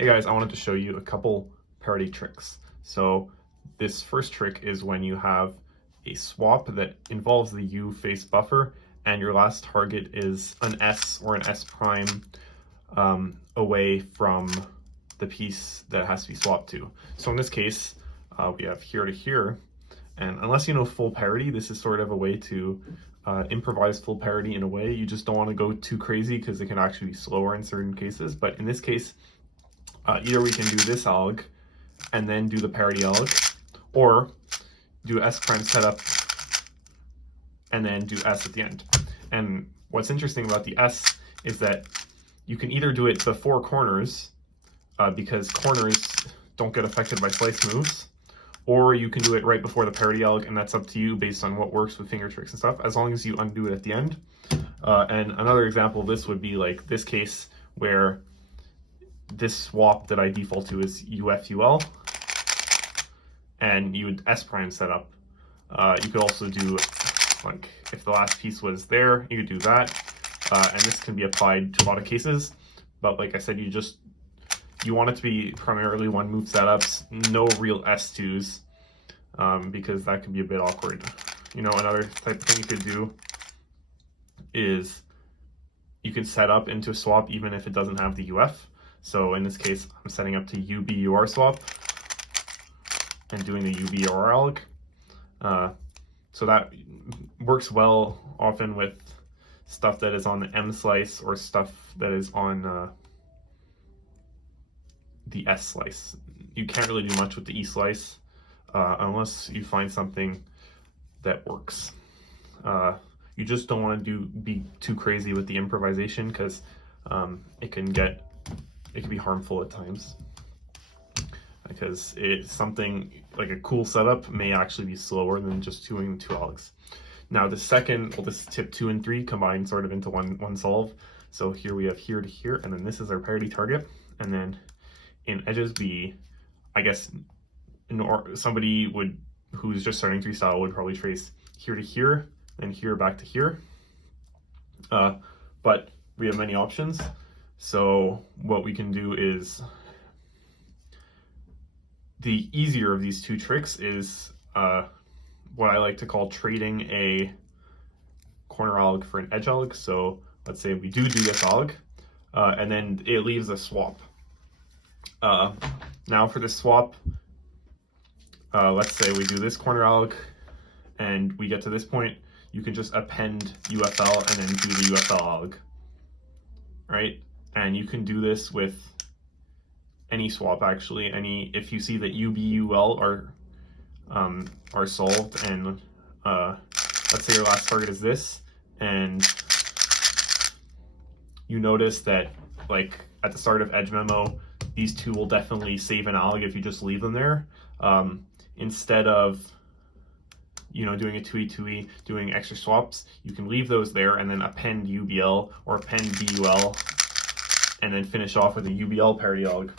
Hey guys, I wanted to show you a couple parity tricks. So this first trick is when you have a swap that involves the U face buffer and your last target is an S or an S prime away from the piece that has to be swapped to. So in this case, we have here to here, and unless you know full parity, this is sort of a way to improvise full parity in a way. You just don't want to go too crazy because it can actually be slower in certain cases. But in this case, either we can do this alg and then do the parity alg, or do S prime setup and then do S at the end. And what's interesting about the S is that you can either do it before corners, because corners don't get affected by slice moves, or you can do it right before the parity alg, and that's up to you based on what works with finger tricks and stuff, as long as you undo it at the end. And another example of this would be like this case where this swap that I default to is UF-UL, and you would S prime setup. You could also do, like, if the last piece was there, you could do that. And this can be applied to a lot of cases, but like I said, you want it to be primarily one move setups, no real S2s, because that can be a bit awkward. You know, another type of thing you could do is you can set up into a swap even if it doesn't have the UF. So in this case, I'm setting up to UB-UR swap and doing the UB-UR alg. So that works well often with stuff that is on the M slice or stuff that is on the S slice. You can't really do much with the E slice unless you find something that works. You just don't want to be too crazy with the improvisation, because it can be harmful at times, because it's something like a cool setup may actually be slower than just doing two algs. Now the second, well, this is tip 2 and 3 combined sort of into one solve. So here we have here to here, and then this is our parity target. And then in edges B, I guess somebody who's just starting 3 style would probably trace here to here, then here back to here. But we have many options. So what we can do is, the easier of these two tricks is what I like to call trading a corner alg for an edge alg. So let's say we do this alg, and then it leaves a swap. Now for this swap, let's say we do this corner alg and we get to this point, you can just append UFL and then do the UFL alg, right? And you can do this with any swap actually. If you see that UB-UL are solved, and let's say your last target is this, and you notice that, like, at the start of edge memo, these two will definitely save an alg if you just leave them there. Instead of, you know, doing a 2E, doing extra swaps, you can leave those there and then append UBL or append BUL, and then finish off with a UBL parity alg.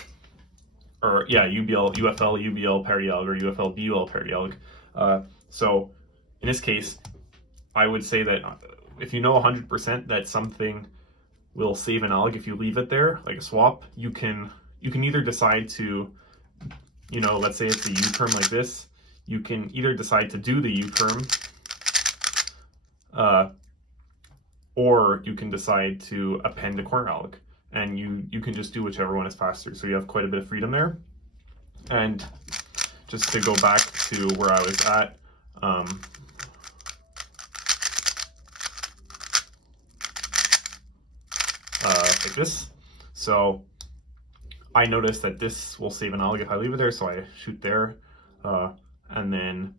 Or yeah, UFL UBL parity alg, or UFL BUL parity alg. So in this case, I would say that if you know 100% that something will save an alg if you leave it there, like a swap, you can either decide to, you know, let's say it's a U-term like this, you can either decide to do the U-term, or you can decide to append a corner alg. And you can just do whichever one is faster. So you have quite a bit of freedom there. And just to go back to where I was at, like this. So I noticed that this will save an alg if I leave it there, so I shoot there, and then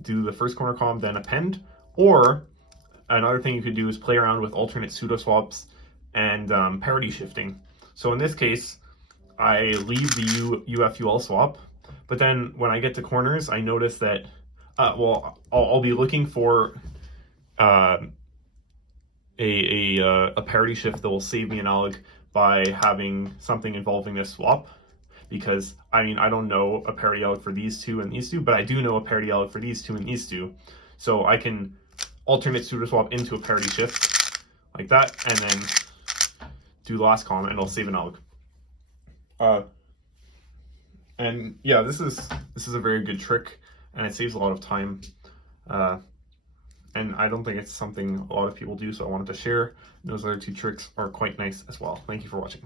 do the first corner column, then append. Or another thing you could do is play around with alternate pseudo swaps and parity shifting. So in this case, I leave the UF-UL swap, but then when I get to corners, I notice that, well, I'll be looking for a parity shift that will save me an alg by having something involving this swap, because I mean, I don't know a parity alg for these two and these two, but I do know a parity alg for these two and these two. So I can alternate pseudo swap into a parity shift like that, and then do the last column, and it'll save an alg. And yeah, this is a very good trick, and it saves a lot of time. And I don't think it's something a lot of people do, so I wanted to share. And those other two tricks are quite nice as well. Thank you for watching.